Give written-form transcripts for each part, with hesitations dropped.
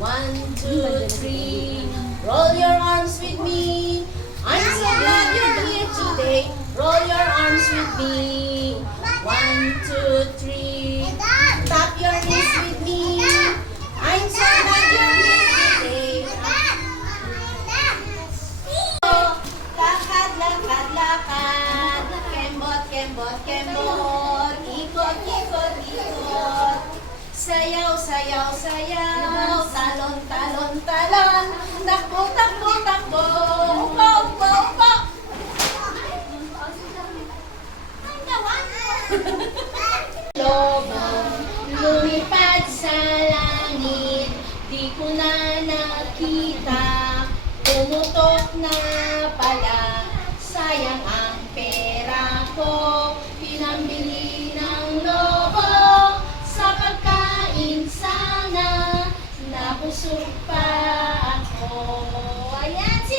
1, 2, 3. Roll your arms with me. I'm so glad you're here today. Roll your arms with me. 1, 2, 3. Tap your knees with me. I'm so glad you're here today. Lakad, lakad, lakad. Kembot, kembot, kembot. Ikot, ikot, ikot. Sayaw, sayaw, sayaw. Talon, talon, talon. Takbo, takbo, takbo. Upo, upo, upo. Lobo, lumipad sa langit. Di ko na nakita. Pumutok na pala. Sayang ang pera ko. Pinambili ng lobo. Sa pagkain sana. Nabusog pa ako. Ayan si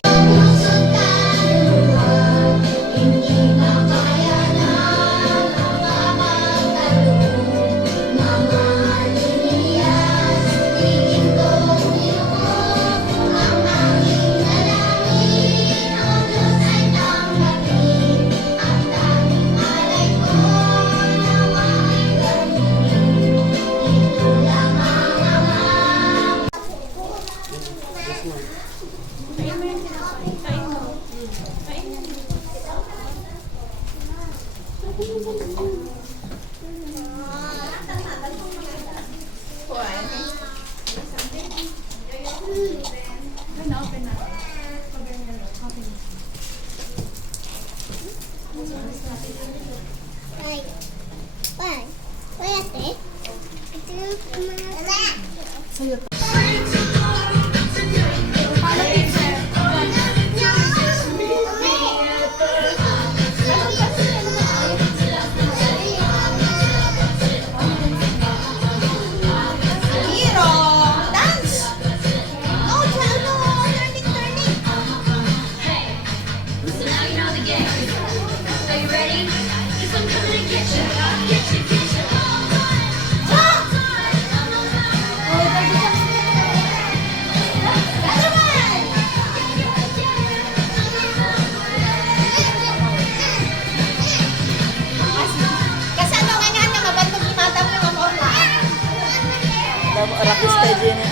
Rapista din eh.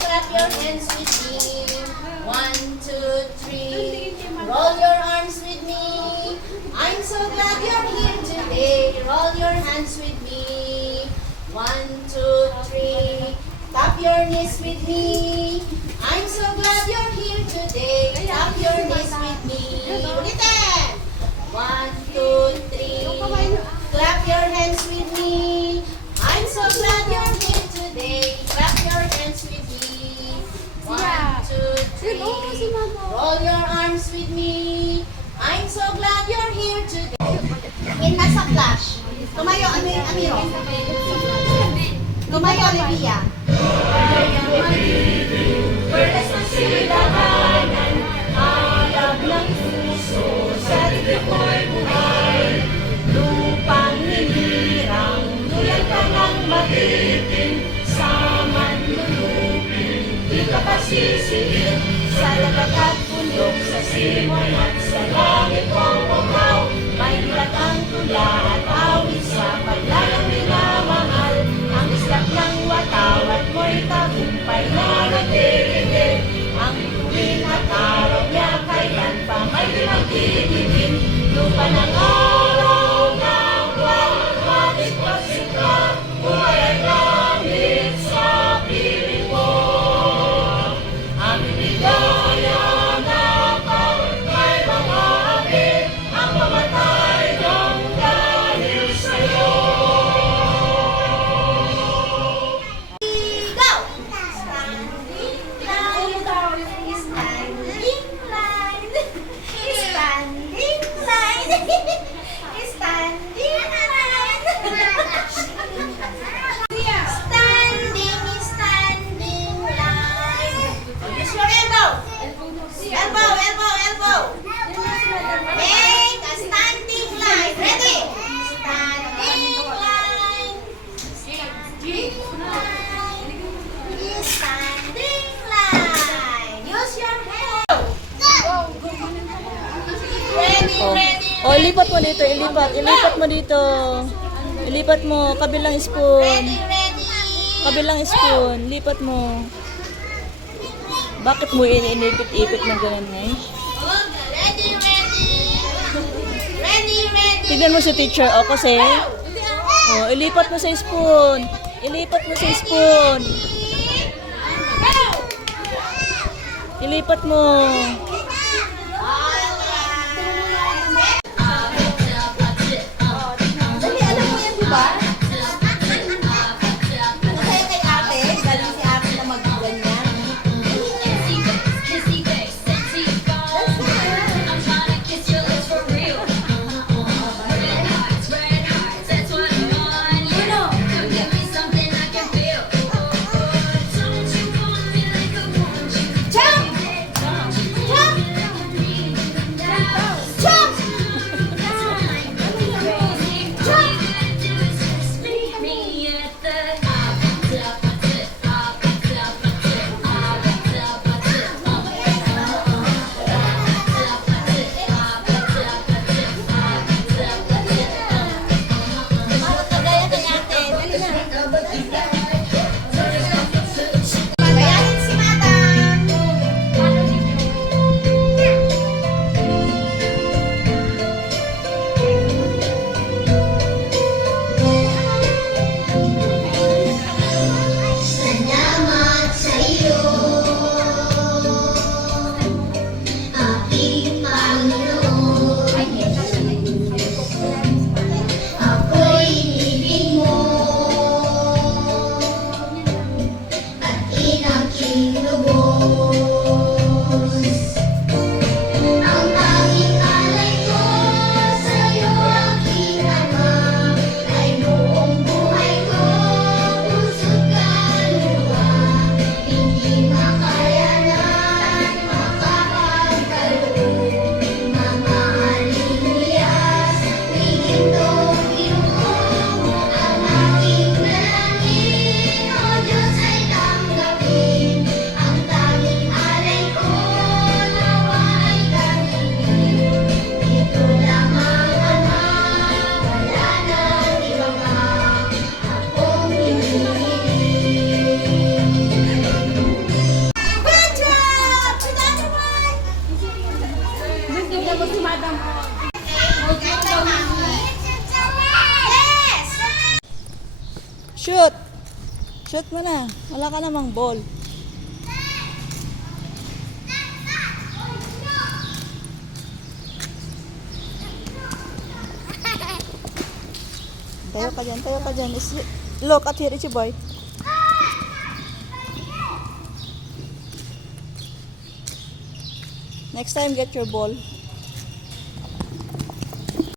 Clap your hands with me. 1, 2, 3. Roll your arms with me. I'm so glad you're here today. Roll your hands with me. 1, 2, 3. Tap your knees with me. I'm so glad you're here today. Tap your knees with me. Ulitin. 1, 2, 3. Clap your hands with me. I'm so glad you're here today. Clap your hands with me. 1, 2, 3. Roll your arms with me. I'm so glad you're here today. In nasa flash. Tumayo, Amiro. Tumayo, Olivia. Perlas na silahanan, alab ng puso, sa ko'y buhay. Lupang hinirang, duyan ka ng matitim, sa manlulupin, di ka pa sisihin. Sa dagat at bundok, sa simoy at sa langit mong bukaw, may hilat ang tula at awit sa paglayang minamahal. Ang islap ng watawat mo'y tagumpay na nagtitigil. Ang tuwing at araw niya kailan pa may pinagtitigil. Lupa ng araw ng buwan, matik pagsikap, buhay ay langit sa piling mo. Ang bigaya na kay mga abit, ang Oh, ilipat mo dito, ilipat mo dito. Ilipat mo, kabilang spoon. Kabilang spoon, lipat mo. Bakit mo inipit-ipit mo ganun eh? Tignan mo si teacher, o kasi. Oh, ilipat mo sa spoon. Ilipat mo sa spoon. Ilipat mo. Dali, alam mo yan, di ba? Masaya kay ate, galing si ate na mag-ganyan. Kagaya kay ate, dali na. Bayanin si madam. Salamat sa iyo, aking Panginoon. Ako'y ibig mo at inaking lubos. Ang tanging alay ko sa'yo, aking Ama, ay buong buhay ko, puso't kaluluwa. Hindi makayanan, makapagkaloob, mamahaling liyas, higintong Ginoo. Ang aking dalangin, O Diyos, ay tanggapin. Ang tanging alay ko, nawa ay kamingin. Ito lamang, Ama, wala nang iba pa akong hinihiling. Good job! Si Daddy Mark! Tignan mo si madam. Yes! Shoot! Shoot mo na. Wala ka namang ball. Tayo ka dyan, tayo ka dyan. Look at here, Richie boy. Next time, get your ball.